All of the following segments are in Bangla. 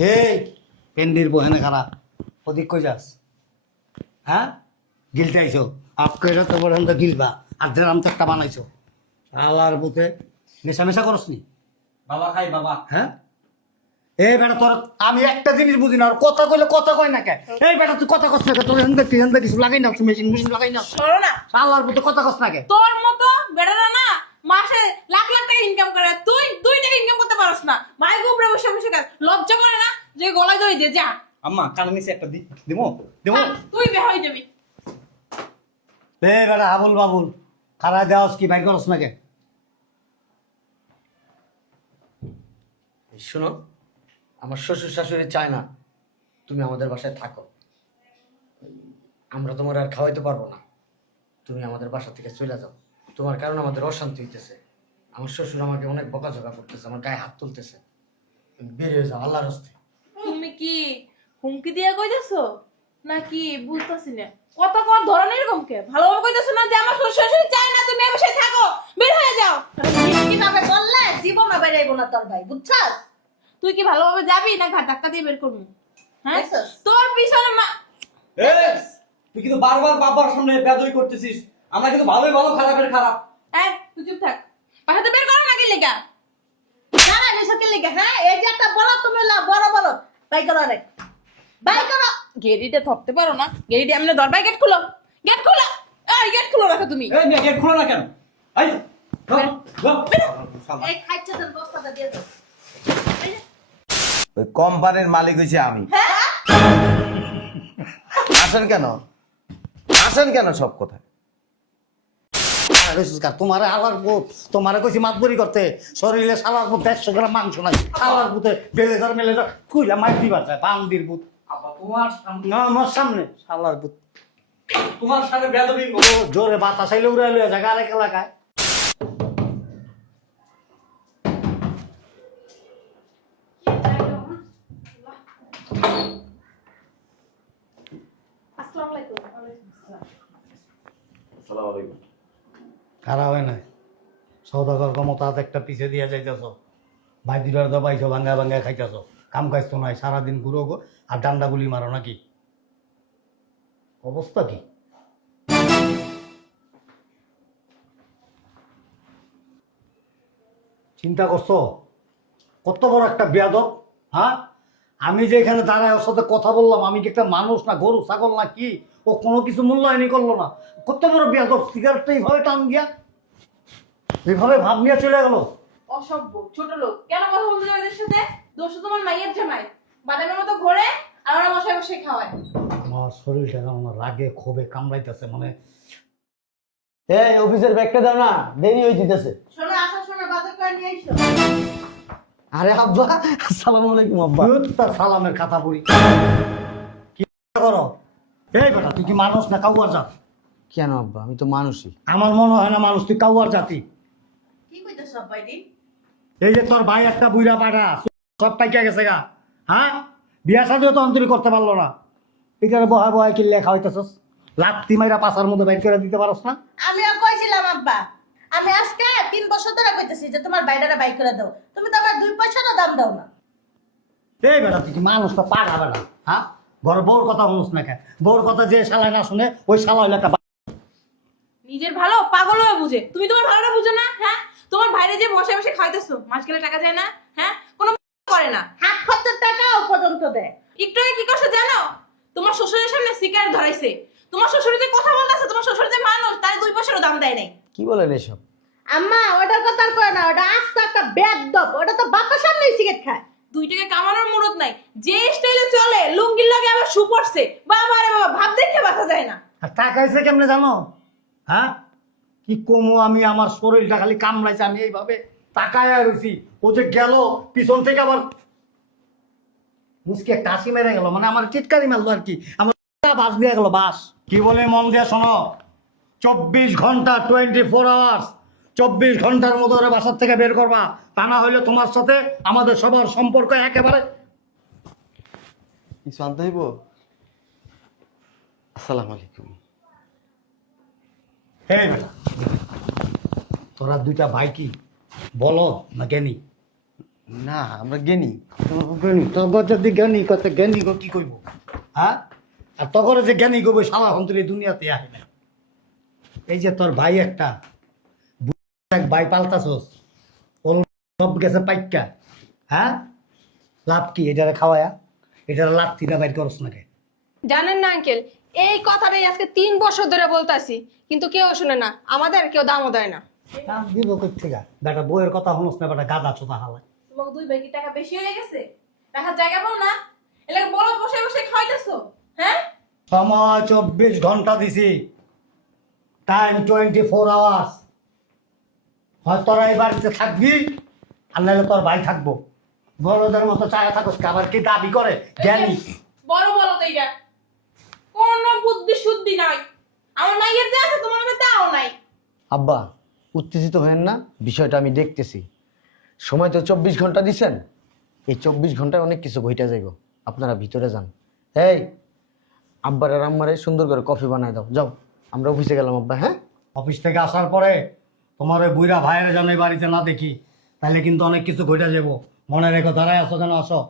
হে পেন্ডির বহেনে খারা ওদিক কই যাস? হ্যাঁ গিলটাইছো আপকে তো পর্যন্ত গিলবা আর দেরাম তো একটা বানাইছো আলার বুতে মেশা মেশা করস নি বাবা খাই বাবা। হ্যাঁ এই বেটা তোর আমি একটা জিনিস বুঝি না আর কথা কইলে কথা কয় না কে এই বেটা তুই কথা কস না কে তোর হেন্দে কিছু লাগাই না মেশিন মেশিন লাগাই না সরো না। আলার বুতে কথা কস না কে তোর মতো বেড়ারা না মাসে লাখ লাখ টাকা ইনকাম করে তুই 2 টাকা ইনকাম করতে পারস না। মাইক উপরে বসে বসে কাজ লজ্জা করে না যে গলায় দই দে যা। আম্মা কানে নিচে একটা দিমো দিমো। তুই বের হয়ে যাবি। এই বেটা আবুল বাবুল খারা দেওয়াস কি বাইর করস না কে? শোনো, আমার শ্বশুর শাশুড়ি চায় না তুমি আমাদের বাসায় থাকো। আমরা তোমার আর খাওয়াইতে পারবো না, তুমি আমাদের বাসা থেকে চলে যাও। তোমার কারণে আমাদের অশান্তি হইতেছে। আমার শ্বশুর আমাকে অনেক বকাঝকা করতেছে, আমার গায়ে হাত তুলতেছে। তুমি বের হয়ে যাও আল্লাহর হস্তে। তুমি কি হুমকি দিয়া কইতেছো নাকি বুঝতাছি না? কত কত ধরনের এরকম কে ভালোভাবে কইতেছো না যে আমার শ্বশুর শাশুড়ি চায় না তুমি আমার সাথে থাকো, বের হয়ে যাও। কিভাবে বললে জীবনে বেরাইবো না তোর ভাই, বুঝছাস? তুই কি ভালোভাবে যাবি না ঘাট ধাক্কা দিয়ে বের করবো? হ্যাঁ দেখছস? তোর পিছনে এই তুই কিন্তু বারবার বাবার সামনে বেদবি করতেছিস। আমরা কিন্তু ভালোই ভালো খারাপের খারাপ। এই তুই চুপ থাক। পাঠাতে বের করো নাকি লেগা? না নিশাকে লেগে, হ্যাঁ এই যে একটা বড় তুমি বড় বড় বাই করো রে, বাই করো। গেরিটা ধরতে পারো না? গেরিটি আমি দরবাই গেট খুলো, গেট খুলো। এই গেট খুলো রাখো তুমি। এই মেয়ে গেট খোলো না কেন? এই এই খাইছে তোর বস্তাটা দিয়ে দাও। ওই কোম্পানির মালিক হইছে আমি। আসেন কেন আসেন কেন সব কথা? তোমারে আলার বুত তোমারে কইছি মাতবরি করতে শরীরে সালার বুত 150 গ্রাম মাংস নাই আলার বুতে বেলেজার মেলেজার কইলা মার দিবা যায় বান্দির বুত আব্বা তোমার সামনে না আমার সামনে সালার বুত তোমার সামনে বেদবি ও জোরে বাতাস আইলে উড়ে লইয়া জায়গা আরেক এলাকায় আসসালামু আলাইকুম। আসসালামু আলাইকুম। খারাপ হয় নাই সৌদাগর ক্ষমতা হাতে একটা পিছে দিয়া যাইতেছ ভাই দুটার দবাইছো ভাঙ্গা ভাঙ্গা খাইতেছ কাম কাজ তো নাই সারাদিন ঘুরো গো আর ডান্ডা গুলি মারো নাকি অবস্থা কি চিন্তা করছো কত বড় একটা বেয়াদব হ্যাঁ আমি যে এখানে দাঁড়ায় ওর সাথে কথা বললাম আমি কি একটা মানুষ না গরু ছাগল না কি ও কোনো কিছু মূল্যায়নই করলো না কত বড় বেয়াদব সিগারেটটা এইভাবে টান দিয়া এইভাবে ভাব নিয়ে চলে গেল অসভ্য ছোট লোক কেন কথা বলতে যাবে এদের সাথে? দোষ তো তোমার মাইয়ের জামাই বাদামের মতো ঘোরে আর ওরা বসে বসে খাওয়ায়। আমার শরীরটা আমার রাগে ক্ষোভে কামড়াইতেছে মানে এই অফিসের ব্যাগটা দাও না, দেরি হয়ে যেতেছে। শোনো আসার সময় বাজার করে নিয়ে আইসো। আরে আব্বা, আসসালামু আলাইকুম আব্বা। তার সালামের খাতা পড়ি কি করো এই বেটা তুই কি মানুষ না কাউয়ার জাত? কেন আব্বা, আমি তো মানুষই। আমার মনে হয় না মানুষ তুই কাউয়ার জাতি কি কইতেছ সবাই রে? এই যে তোর ভাই একটা বুইরা পাঠা সব পাইকা গেছে গা হ্যাঁ বিয়া সাদিও তো অন্তরি করতে পারলো না এখানে বহা বহা কি লেখা হইতেছস লাত্তি মাইরা পাশার মধ্যে বাইর করে দিতে পারস না আমিও কইছিলাম আব্বা, আমি আজকে 3 বছর ধরে কইতেছি যে তোমার বাইডারে বাই করে দাও, তুমি তো আমার 2 পয়সারও দাম দাও না। এই বেটা তুই কি মানুষ তো পাঠা বেটা হ্যাঁ ঘরে বউর কথা শুনুস না কেন বউর কথা যে শালায় না শুনে ওই শালা হইলে একটা নিজের ভালো পাগল হয়ে বুঝে, তুমি তোমার ভালোটা বুঝো না? হ্যাঁ তোমার ভাইরে যে বসে বসে খাইতেছো মাস গেলে টাকা যায় না? হ্যাঁ কোনো করে না, হাত খরচের টাকাও পর্যন্ত দেয়। একটু আগে কি করছে জানো? তোমার শ্বশুরের সামনে সিগারেট ধরাইছে। তোমার শ্বশুর যে কথা বলতেছে, তোমার শ্বশুর যে মানুষ তার 2 পয়সারও দাম দেয় নাই। কি বলেন এসব? আম্মা ওটার কথা আর কয় না, ওটা আস্ত একটা বেয়াদব, ওটা তো বাপের সামনেই সিগারেট খায়। 2 টাকা কামানোর মুরত নাই, যে স্টাইলে চলে লুঙ্গির লগে আবার শু পড়ছে, বাবা রে বাবা ভাব দেখে বাঁচা যায় না। আর টাকাইছে কেমনে জানো হ্যাঁ কি কমো আমি আমার শরীরটা খালি কামড়াইছে আমি এইভাবে তাকায় রয়েছি ও যে গেল পিছন থেকে আবার মুসকে একটা হাসি মেরে গেল মানে আমার চিৎকারি মারলো আর কি আমার বাস দিয়ে গেল বাস কি বলে মন দিয়ে শোনো 24 ঘন্টা 24 আওয়ার্স 24 ঘন্টার মতো ওরা বাসার থেকে বের করবা তা না হইলে তোমার সাথে আমাদের সবার সম্পর্ক একেবারে কিছু আনতে হইব? আসসালামু আলাইকুম। এই বেটা তোরা 2টা ভাই কি বলো না কেনি না আমরা জ্ঞানী। তোর যদি জ্ঞানী কত জ্ঞানী গো কি করবো, হ্যাঁ? আর তখন যে জ্ঞানী করবো সারা অন্তরে দুনিয়াতে আহে না। এই যে তোর ভাই একটা এক ভাই পাল্টাছোস, ওর সব গেছে পাইকা, হ্যাঁ? লাভ কি এটারে খাওয়ায়া? এটারে লাভ না বাইর করস নাকি? জানেন না আঙ্কেল, এই কথাটাই আজকে 3 বছর ধরে বলতাছি, কিন্তু কেউ শুনে না, আমাদের কেউ দামও দেয় না। দাম দিব কোথেকে? বেটা বইয়ের কথা শুনস না, বেটা গাদা চোদা হালায়। তোমাকে 2 ভাই কি টাকা বেশি হয়ে গেছে? রাখার জায়গা পাও না? এলাকা বড় বসে বসে খাইতেছো, হ্যাঁ? সময় 24 ঘন্টা দিছি, টাইম 24 আওয়ার্স। হয় তোরা এই বাড়িতে থাকবি, আর নাহলে তোর ভাই থাকবো। বড়দের মতো চায়া থাকস, আবার কি দাবি করে জ্ঞানী? বড় বলো তো এইটা, কোনো বুদ্ধি শুদ্ধি নাই। আমার মাইয়ের যা আছে তোমার মধ্যে তাও নাই। আব্বা উত্তেজিত হয়েন না, বিষয়টা আমি দেখতেছি। সময় তো 24 ঘন্টা দিছেন, এই 24 ঘন্টায় অনেক কিছু ঘইটা যাইব। আপনারা ভিতরে যান। এই আব্বার আর আম্মারে সুন্দর করে কফি বানায় দাও, যাও। আমরা অফিসে গেলাম আব্বা। হ্যাঁ, অফিস থেকে আসার পরে তোমার ওই বুইরা ভাইয়ের জন্য এই বাড়িতে না দেখি, তাহলে কিন্তু অনেক কিছু ঘটে যাবো। মনে রেখো, দাঁড়ায় আসো কেন? আসো।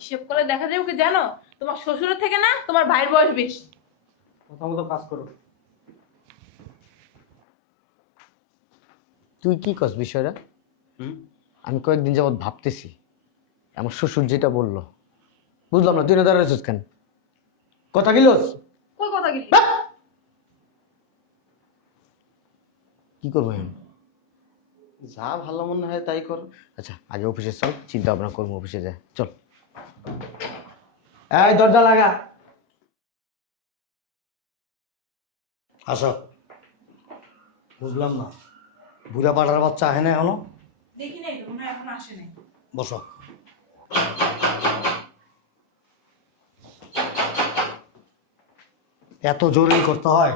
হিসেব করে দেখা যাবে কি জানো, তোমার শ্বশুরের থেকে না তোমার ভাইয়ের বয়স বেশি। কথা মতো কাজ করো। তুই কি কস বিষয়টা? আমি কয়েকদিন যাবৎ ভাবতেছি, আমার শ্বশুর যেটা বললো, বুঝলাম না তুই না দাঁড়াইছিস কেন? কথা গিলস? কই কথা গেলি? কি করবো এখন? যা ভালো মনে হয় তাই করো। আচ্ছা আগে অফিসে চল, চিন্তা ভাবনা করবো, অফিসে যায়। চল। এই দরজা লাগা। আসো। বুঝলাম না, বুড়া পাড়ার বাচ্চা আহে না এখনো? দেখি নাই তো, মনে হয় এখন আসে নাই। বসো। এত জরুরি করতে হয়?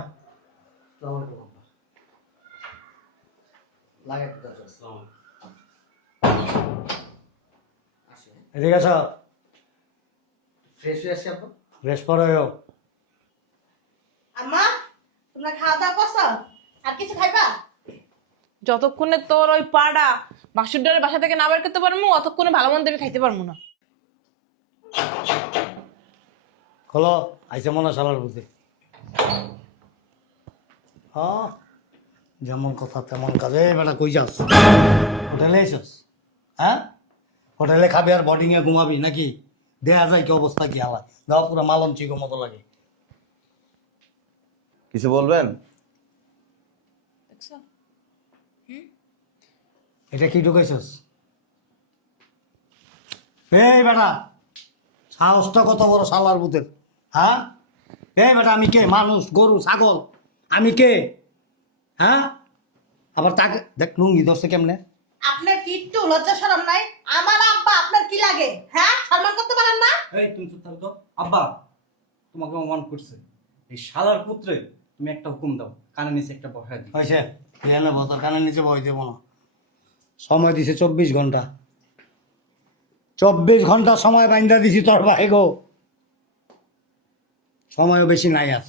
এদিকে আছো। ফ্রেশ হয়ে আসছি আপা। ফ্রেশ পরে আম্মা, তোমরা খাওয়া দাওয়া করছো? আর কিছু খাইবা? যতক্ষণে তোর ওই পাড়া বাসুর ডরে বাসা থেকে না বের করতে পারবো, অতক্ষণে ভালো মন্দ আমি খাইতে পারবো না। খোলো, আইসে মনে সালার বুঝে। হ্যাঁ, যেমন কথা তেমন কাজে। বেটা কই যাস? হোটেলে এসেছ? হ্যাঁ, হোটেলে খাবি আর বোর্ডিং এ ঘুমাবি নাকি? দেয়া যায় কি অবস্থা, কি হালা দাও, পুরো মালন চিকো মতো লাগে। কিছু বলবেন? দেখছো? এটা কি ঢুকাইছস? এই বেটা, সাহসটা কত বড় শালার বুতের, হ্যাঁ? এই বেটা, আমি কে? মানুষ, গরু, ছাগল? আমি কে? হ্যাঁ? আবার তাকে দেখ লুঙ্গি ধরছে কেমনে? আপনার কি একটু লজ্জা শরম নাই? আমার আব্বা আপনার কি লাগে? হ্যাঁ, সম্মান করতে পারেন না? এই তুমি চুপ থাকো তো। আব্বা তোমাকে অপমান করছে, এই শালার পুত্রে তুমি একটা হুকুম দাও, কানে নিচে একটা বসায় দিই। হয়েছে, নেবো, তোর কানের নিচে বই দেবো না। সময় দিছে 24 ঘন্টা। 24 ঘন্টা সময় বাইন্দা দিছি তোর ভাই গো। সময়ও বেশি নাই আর।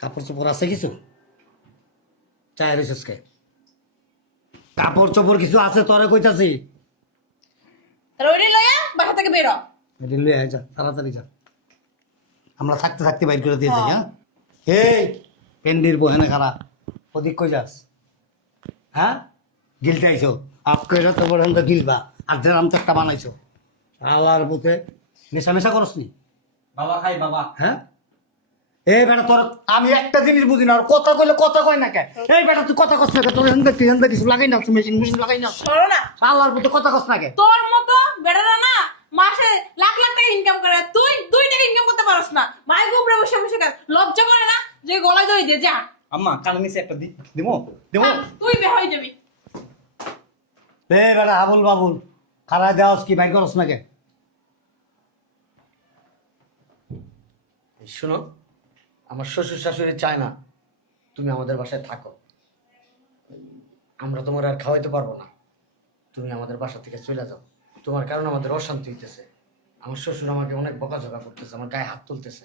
কাপড় চোপড় আছে কিছু? চায় রয়েছিস কে? কাপড় চোপড় কিছু আছে তোরে কইতাছি? তাহলে ওইটাই লইয়া বাসা থেকে বেরো। এদিন লইয়া যা, তাড়াতাড়ি যা। আমরা থাকতে থাকতে বাইর করে দিয়ে যাই। হ্যাঁ, এই পেন্ডির বহেনে খারাপ, ওদিক কই যাস? হ্যাঁ, গিলতে আইছো? আপকে তো পর্যন্ত গিলবা, আর দেরাম তো একটা বানাইছো। আলার বুতে নেশা মেশা করস নি? বাবা খাই বাবা। হ্যাঁ, এই বেটা তোর আমি একটা জিনিস বুঝি না, আর কথা কইলে কথা কয় না কে? এই বেটা তুই কথা কস না কে? তোর হেন্দা কিছু লাগাই না, মেশিন মেশিন লাগাই না। সরো না। আলার বুতে কথা কস না কে? তোর মতো বেটারা না মাসে লাখ লাখ টাকা ইনকাম করে, তুই 2 টাকা ইনকাম করতে পারস না। মাইক উপরে বসে বসে কাজ, লজ্জা করে না যে গলায় দই দিয়ে যা? আম্মা কানে নিচে একটা দিমো দিমো। থাক, তুই বের হয়ে যাবি। এই বেটা আবুল বাবুল খারায় দেওয়াস কি বাইর করস না কে? এই শোনো, আমার শ্বশুর শাশুড়ি চায় না তুমি আমাদের বাসায় থাকো। আমরা তোমার আর খাওয়াইতে পারবো না, তুমি আমাদের বাসা থেকে চলে যাও। তোমার কারণে আমাদের অশান্তি হইতেছে। আমার শ্বশুর আমাকে অনেক বকাঝকা করতেছে, আমার গায়ে হাত তুলতেছে।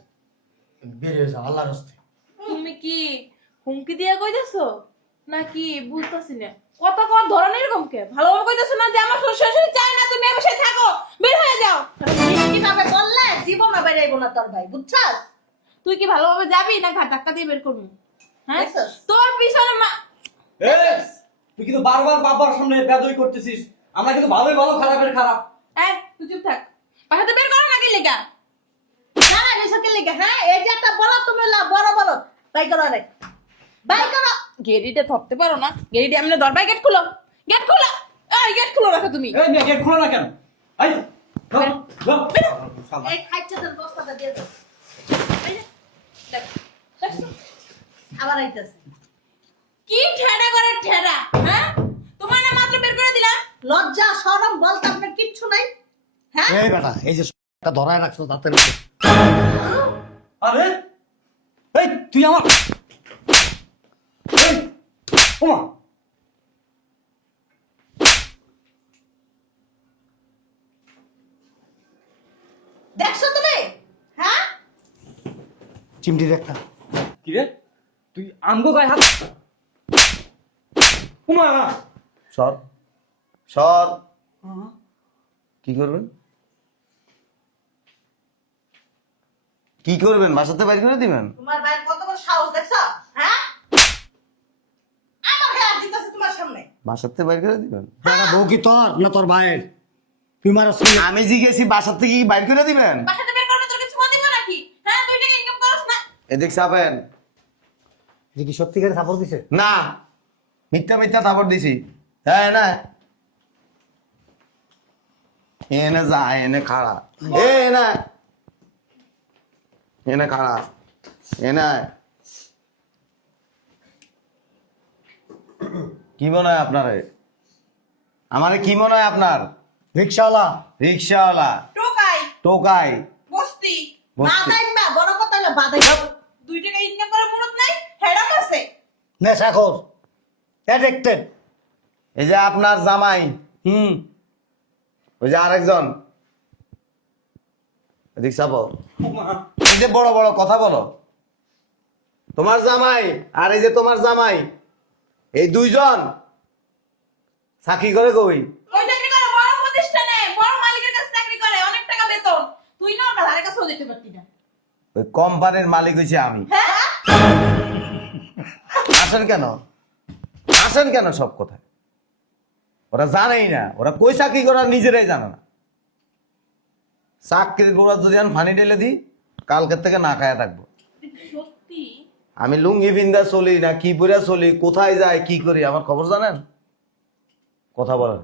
তুমি বের হয়ে যাও আল্লাহর হস্তে। তুমি কি হুমকি দিয়া কইতেছো নাকি বুঝতাছি না? কথা কর ধরন এরকম কে ভালোভাবে কইতেছো না যে আমার শ্বশুর শাশুড়ি চাই না তুমি এই বাসায় থাকো বের হয়ে যাও কিভাবে বললে জীবনে বেরাইবো না তোর ভাই বুঝছাস? তুই কি ভালোভাবে যাবি না ঘাট ধাক্কা দিয়ে বের করবি হ্যাঁ দেখছস? তোর পিছনে এই, তুই কিন্তু বারবার বাবার সামনে বেদই করতেছিস। আমরা কিন্তু ভালোই ভালো, খারাপের খারাপ। এই তুই চুপ থাক বাসাতে বের করো না কি লেগা জানা রেসকে লিখে হ্যাঁ এই যে একটা বড় তুমি বড় বড় বাই করো রে বাই করো। গেরিটা ধরতে পারো না গেরিটা এমনি দরবাই গেট খুলো এই গেট খুলো রাখো তুমি এই মেয়ে গেট খোলো না কেন? এই ধর, ধর। শালা। এই খাইছাদের বস্তাটা দিয়ে দাও। এই যে, দেখ, দেখছো? আবার আইতাছে। কি ঠেড়া করে ঠেড়া হ্যাঁ তোমার না মাত্র বের করে দিলাম লজ্জা শরম বলতে আপনার কিচ্ছু নাই হ্যাঁ? এই বেটা এই যে একটা ধরায় রাখছো দাঁতের ভিতরে। আরে এই তুই আমার এই, ওমা দেখছো তুমি হ্যাঁ? চিমটি দেখা কি রে, তুই আমগো গায়ে হাত, ওমা সর সর। কি করবেন? কি করবেন? বাসাতে বাইর করে দিবেন? তোমার ভাইয়ের কত বড় সাহস দেখছো হ্যাঁ? আমার গায়ে হাত দিতেছে তোমার সামনে। বাসাতে বাইর করে দিবেন? বেটা বউ কি তোর না তোর ভাইয়ের? তুই মারাস কি? আমি জিজ্ঞেসি বাসার থেকে কি বাইর করে দিবেন? বাসাতে বের করবে তোর কিছু মনে দিব নাকি হ্যাঁ তুই টাকা ইনকাম করছ না এদিক চাপেন। যে কি সত্যিকারে সাপোর্ট দিছে? না, মিথ্যা মিথ্যা থাপড় দিছি। হ্যাঁ না, এনে যা, এনে খাড়া, না এনে খাড়া, এনে কি মনে হয় আপনার? আমারে কি মনে হয় আপনার? রিক্সাওয়ালা রিক্সাওয়ালা, টোকাই টোকাই, বস্তি বস্তি। বাদাইবা বড় কথা হলো বাদাই। 2 টাকা ইনকাম করার মুরত নাই হেডাম আছে নেশাখোর অ্যাডিক্টেড। এই যে আপনার জামাই, ওই যে আরেকজন, এদিক চাপো। এই যে বড় বড় কথা বলো, তোমার জামাই আর এই যে তোমার জামাই, এই দুইজন চাকরি করে কই? ওই চাকরি করে বড় প্রতিষ্ঠানে বড় মালিকের কাছে চাকরি করে অনেক টাকা বেতন তুই না ওর ধারে কাছেও যেতে পারতি না ওই কোম্পানির মালিক হইছে আমি। হ্যাঁ আসেন কেন, আসেন কেন সব কথায়? ওরা জানেই না, ওরা কই চাকরি করার নিজেরাই জানে না। চাকরির গোড়া যদি আমি ফানি ঢেলে দিই, কালকের থেকে না খায়া থাকবো। সত্যি আমি লুঙ্গি বিন্দা চলি না কি পরে চলি, কোথায় যাই কি করি, আমার খবর জানেন? কথা বলেন,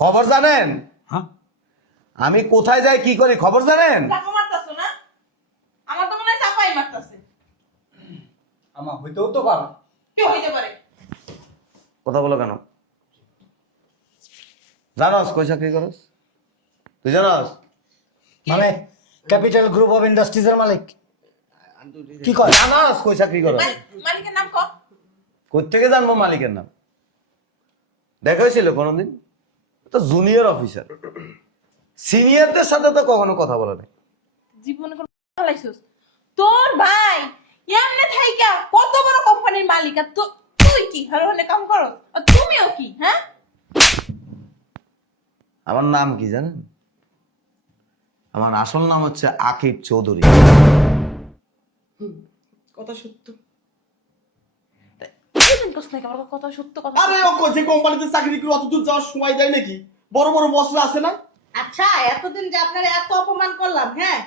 খবর জানেন? হ্যাঁ আমি কোথায় যাই কি করি খবর জানেন? চাপা মারতাছো না আমার তো মনে হয় চাপাই মারতাছে আমার হইতেও তো পারে। কি হইতে পারে কথা বলো কেন? জানোস কই চাকরি করস? তুই জানোস? মানে ক্যাপিটাল গ্রুপ অফ ইন্ডাস্ট্রিজের মালিক কি কয়? জানোস কই চাকরি করস? মালিকের নাম কো কোত্থেকে জানবো মালিকের নাম? দেখা হয়েছিল কোনোদিন? তো জুনিয়র অফিসার, সিনিয়রদের সাথে তো কখনো কথা বলে নাই। জীবনে কোন লাইছস তোর ভাই এমনে থাইকা কত বড় কোম্পানির মালিক আর তুই কি হারহনে কাম করো আর তুমিও কি হ্যাঁ আমার নাম কি জানেন? আমার আসল নাম হচ্ছে আকিব চৌধুরী। কথা সত্য। বুঝেন কষ্ট নাই আমার কথা সত্য কথা আরে ও যে কোম্পানিতে চাকরি করে অত দূর যাওয়ার সময় দেয় নাকি? বড় বড় বসরা আছে না? আচ্ছা এতদিন যে আপনারা এত অপমান করলাম হ্যাঁ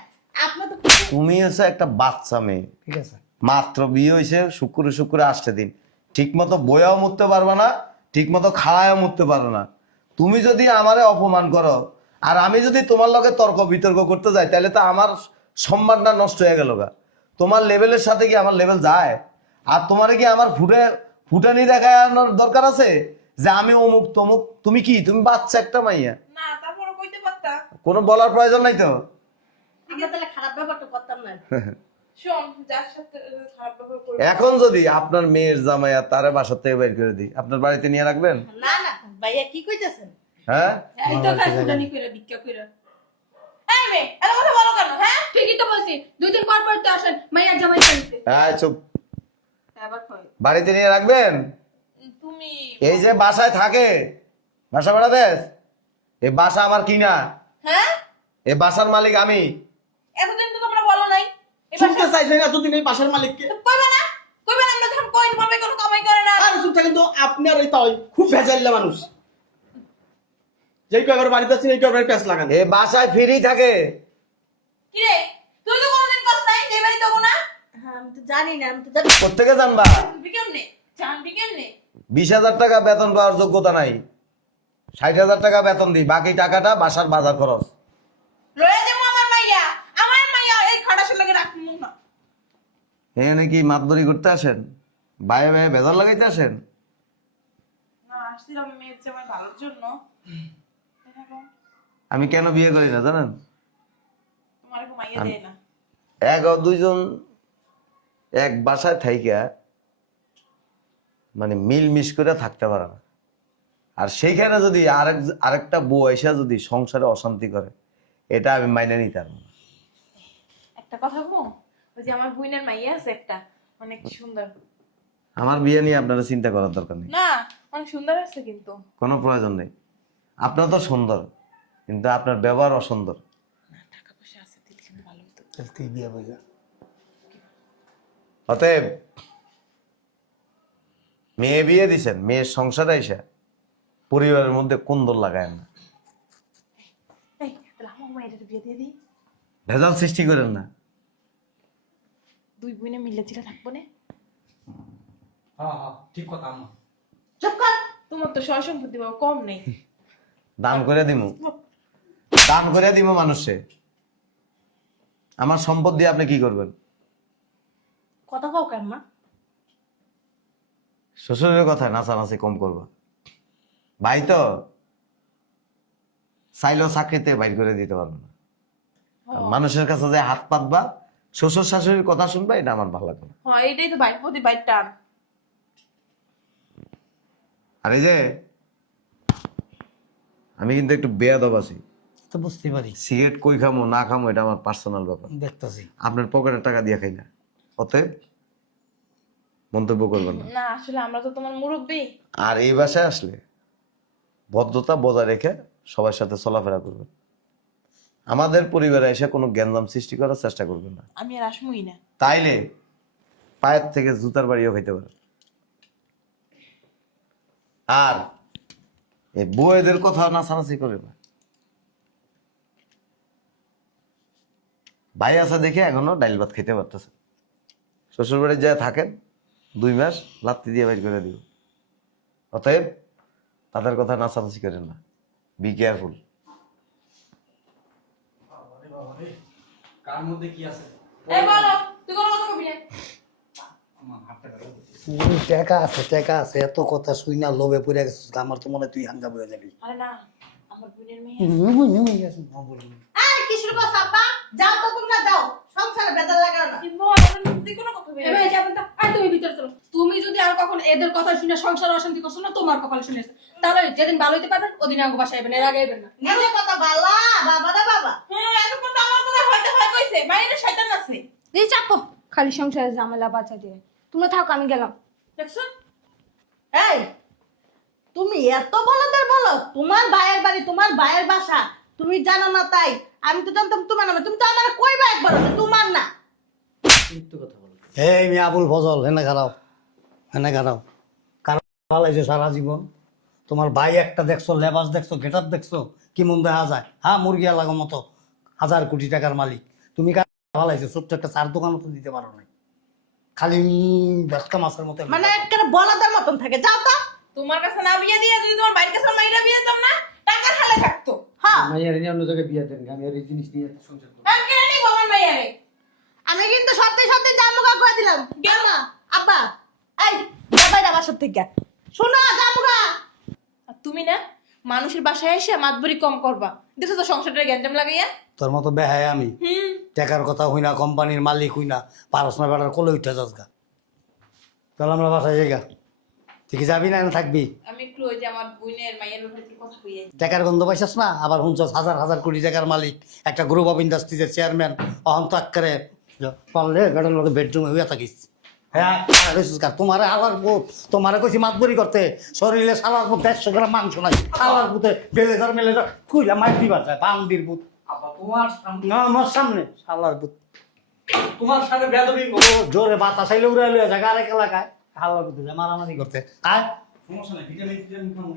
আপনি তো তুমি হচ্ছে একটা বাচ্চা মেয়ে, ঠিক আছে মাত্র বিয়ে হয়েছে, শুক্রে শুক্রে আসতে দিন, ঠিক মতো বইয়াও মুততে পারবে না, ঠিক মতো খাড়ায়ও মুততে পারবে না। তুমি যদি আমারে অপমান করো আর আমি যদি তোমার লগে তর্ক বিতর্ক করতে যাই, তাহলে তো আমার সম্মানটা নষ্ট হয়ে গেল গা। তোমার লেভেলের সাথে কি আমার লেভেল যায়? আর তোমারে কি আমার ফুটানি দেখানোর দরকার আছে যে আমি অমুক তমুক? তুমি কি, তুমি বাচ্চা একটা মাইয়া, না তারপরে কইতে পারতা কোনো বলার প্রয়োজন নাই তো। আমরা তাহলে খারাপ ব্যাপারটা করতাম না। শোন যার সাথে খারাপ ব্যবহার করবি এখন যদি আপনার মেয়ের জামাইয়া তারে বাসার থেকে বের করে দিই, আপনার বাড়িতে নিয়ে রাখবেন? না না ভাইয়া কি কইতেছেন? হ্যাঁ, এই তো খাই ফুটানি কইরা ভিক্ষা কইরা এই মে এত কথা বলো কেন হ্যাঁ ঠিকই তো বলছি 2 দিন পর পর তো আসেন মাইয়ার জামাই বাড়িতে। হ্যাঁ চুপ। আবার কই বাড়িতে নিয়ে রাখবেন? তুমি তুমি এই যে বাসায় থাকে, বাসা ভাড়া দেস, এই বাসা আমার কিনা, হ্যাঁ এই বাসার মালিক আমি। এতদিন তো তোমরা বলো নাই শুনতে চাইছেন এতদিন এই বাসার মালিককে? কইবে না আমরা যখন কই তোমার ভাই কোনো কামাই করে না আর চুপ থাকেন তো, আপনি আর এই তাই খুব ভেজাইলা মানুষ। যেই কয়বার বাড়িতে আছেন এই কয়বার প্যাঁচ লাগান। এই বাসায় ফ্রি থাকে। কি রে তুই তো কোনোদিন কস নাই যে বাড়ি তখন না হ্যাঁ, আমি তো জানি না, আমি তো জানি। কোত্থেকে জানবা? কেমনে জানবি কেমনে 20,000 টাকা বেতন পাওয়ার যোগ্যতা নাই, 60,000 টাকা বেতন দিই, বাকি টাকাটা বাসার বাজার খরচ। লয়ে যাবো আমার মাইয়া এই খাটাসের লাগে রাখমু না এখানে কি মাতবরি করতে আসেন? বাইরে বাইরে বেজার লাগাইতে আসেন? না আসছিলাম মেয়ের চেয়ে আমার ভালোর জন্য আমি কেন বিয়ে করি না জানেন? তোমার মাইয়া দেয় না এক ও দুইজন এক বাসায় থাইকা মানে মিলমিশ করে থাকতে পারে না, আর সেইখানে যদি আরেকটা বউ এসে যদি সংসারে অশান্তি করে, এটা আমি মাইনে নিতে পারবো না। একটা কথা বল ওই যে আমার বুইনের মাইয়া আছে একটা অনেক সুন্দর আমার বিয়ে নিয়ে আপনারা চিন্তা করার দরকার নেই, না অনেক সুন্দর আছে কিন্তু কোনো প্রয়োজন নেই। আপনার তো সুন্দর, কিন্তু আপনার ব্যবহার অসুন্দর। টাকা পয়সা আছে দিদি কিন্তু ভালো হতো তুই বিয়ে বইয়া অতএব মেয়ে বিয়ে দিছেন, মেয়ের সংসারে এসে পরিবারের মধ্যে কুন্দর লাগায় না, এই তাহলে আমার মায়ের বিয়ে দিয়ে দিই ভেজাল সৃষ্টি করেন না। দুই বোনে মিলে ছিল থাকবো না হ্যাঁ হ্যাঁ ঠিক কথা আম্মা। চুপ কর। তোমার তো সয় সম্পত্তি বাবা কম নেই দান করে দিমু, দান করে দিমু মানুষে। আমার সম্পদ দিয়ে আপনি কি করবেন? কথা কও কেন মা? শ্বশুরের কথায় নাচানাচি কম করবা। ভাই তো চাইলেও চাকরিতে বাইর করে দিতে পারবো না। আর মানুষের কাছে যে হাত পাতবা, শ্বশুর শাশুড়ির কথা শুনবা, এটা আমার ভালো লাগে না। হ্যাঁ এটাই তো বাইর প্রতি বাইর টান আর এই যে আমি কিন্তু একটু বেয়াদব আছি, তো বুঝতে পারি, সিগারেট কই খামো না খামো এটা আমার পার্সোনাল ব্যাপার। দেখতেছি। আপনার পকেটের টাকা দিয়ে খাই না, অতএব মন্তব্য করবেন না। না আসলে আমরা তো তোমার মুরব্বী আর এই বাসায় আসলে ভদ্রতা বজায় রেখে সবার সাথে চলাফেরা করবেন। আমাদের পরিবারে এসে কোনো গ্যাঞ্জাম সৃষ্টি করার চেষ্টা করবেন না, আমি আর আসমুই না তাইলে পায়ের থেকে জুতার বাড়িও খাইতে পারে। আর এই বউয়েদের কথা নাচানাচি করে না। ভাই আছে দেখে এখনো ডাইল ভাত খেতে পারতেছে, শ্বশুর বাড়ি যায় থাকেন 2 মাস, লাত্তি দিয়ে বাইর করে দিব। অতএব তাদের কথা নাচানাচি করেন না, বি কেয়ারফুল। কার মধ্যে কি আছে? এই বলো তুই কোনো কথা কবি না আম্মা হাতটা ধরো। টাকা আছে এত কথা শুই না লোভে পড়ে গেছিস, আমার তো মনে হয় তুই হাঙ্গা বয়ে যাবি। আরে না আমার বোনের মেয়ে এই কি শুরু করছ আব্বা? যাও তো তোমরা যাও, সংসারে বেজার লাগাও না। কি বল তুই কোনো কথা বলি এবার যাবেন তো আর তুমি ভিতরে চলো। তুমি যদি আর কখন এদের কথা শুনে সংসার অশান্তি করছো না, তোমার কপাল শুনেছে। তাহলে যেদিন ভালো হইতে পারবেন ওদিন আগে বাসায় যাবেন, এর আগে যাবেন না। নিজের কথা বালা, বাবা রে বাবা। হ্যাঁ এতক্ষণ তো আমার কথা হয়তো হয় কইছে বাইরে শয়তান আছে এই চাপো খালি সংসারে ঝামেলা বাঁচা দিয়ে। তোমরা থাকো আমি গেলাম। দেখছো এই তুমি এত বলদের বলো, তোমার ভাইয়ের বাড়ি, তোমার ভাইয়ের বাসা, তুমি জানো না তাই? আমি তো জানতাম তোমার নামে, তুমি তো আমার কইবা একবার, তোমার না। এই মেয়ে আবুল ফজল, হেনে খারাও, হেনে খারাও। কারণ ভালাইছে সারা জীবন। তোমার ভাই একটা দেখছো, লেবাস দেখছো, গেটআপ দেখছো, কি মন দেখা যায়? হ্যাঁ মুরগি লাগো মতো 1000 কোটি টাকার মালিক। তুমি ভালাইছো, ছোট্ট একটা চার দোকানও তো দিতে পারো না, খালি ভেটকা মাছের মতো। মানে একটা বলদের মতন থাকে, যাও তো। তোমার কাছে না বিয়ে দিয়ে যদি তোমার বাইরের কাছে মাইরা বিয়ে দাও না টাকা খালে থাকতো হ্যাঁ মাইয়ার নিয়ে অন্য জায়গায় বিয়ে দেন, আমি আর এই জিনিস নিয়ে একটা সংসার করবো। আমি কেন নিব আমার মাইয়ারে আমি কিন্তু সত্যি সত্যি জামুগা করে দিলাম। গেমা আব্বা, এই বাইরে বাসার থেকে শোনো, জামুগা। আর তুমি না মানুষের বাসায় এসে মাতবরি কম করবা, দেখছো তো সংসারটা গ্যাঞ্জাম লাগাইয়া। তোর মতো বেহায় আমি হুম টাকার কথা হই না, কোম্পানির মালিক হই না, পারস না বেটার কোলে উঠে যাস গা। চল আমরা বাসায় যাই গা। তুই কি যাবি না না থাকবি? আমি একটু ওই যে আমার বোনের মাইয়ের ব্যাপারে একটু কথা কইয়াই। টাকার গন্ধ পাইছাস না? আবার হুঁচস 1000 কোটি টাকার মালিক, একটা গ্রুপ অফ ইন্ডাস্ট্রিজের চেয়ারম্যান, অহন্ত আক্কারে পারলে বেটার লোক বেডরুমে হইয়া থাকিস। হ্যাঁ তোমার আলার পুত তোমারে কইছি মাতবরি করতে শরীরে সালার পুত 150 গ্রাম মাংস নাই সালার পুতে বেলেজার মেলেজার কইলা মাইর দিবা যায় বান্দির পুত আব্বা তোমার সামনে না আমার সামনে সালার পুত তোমার সাথে বেয়াদবি ও জোরে বাতাস আইলে উড়ে লইয়া জায়গা আরেক এলাকায় সালার পুতে যায় মারামারি করতে আয় সমস্যা নাই ভিটামিন খাও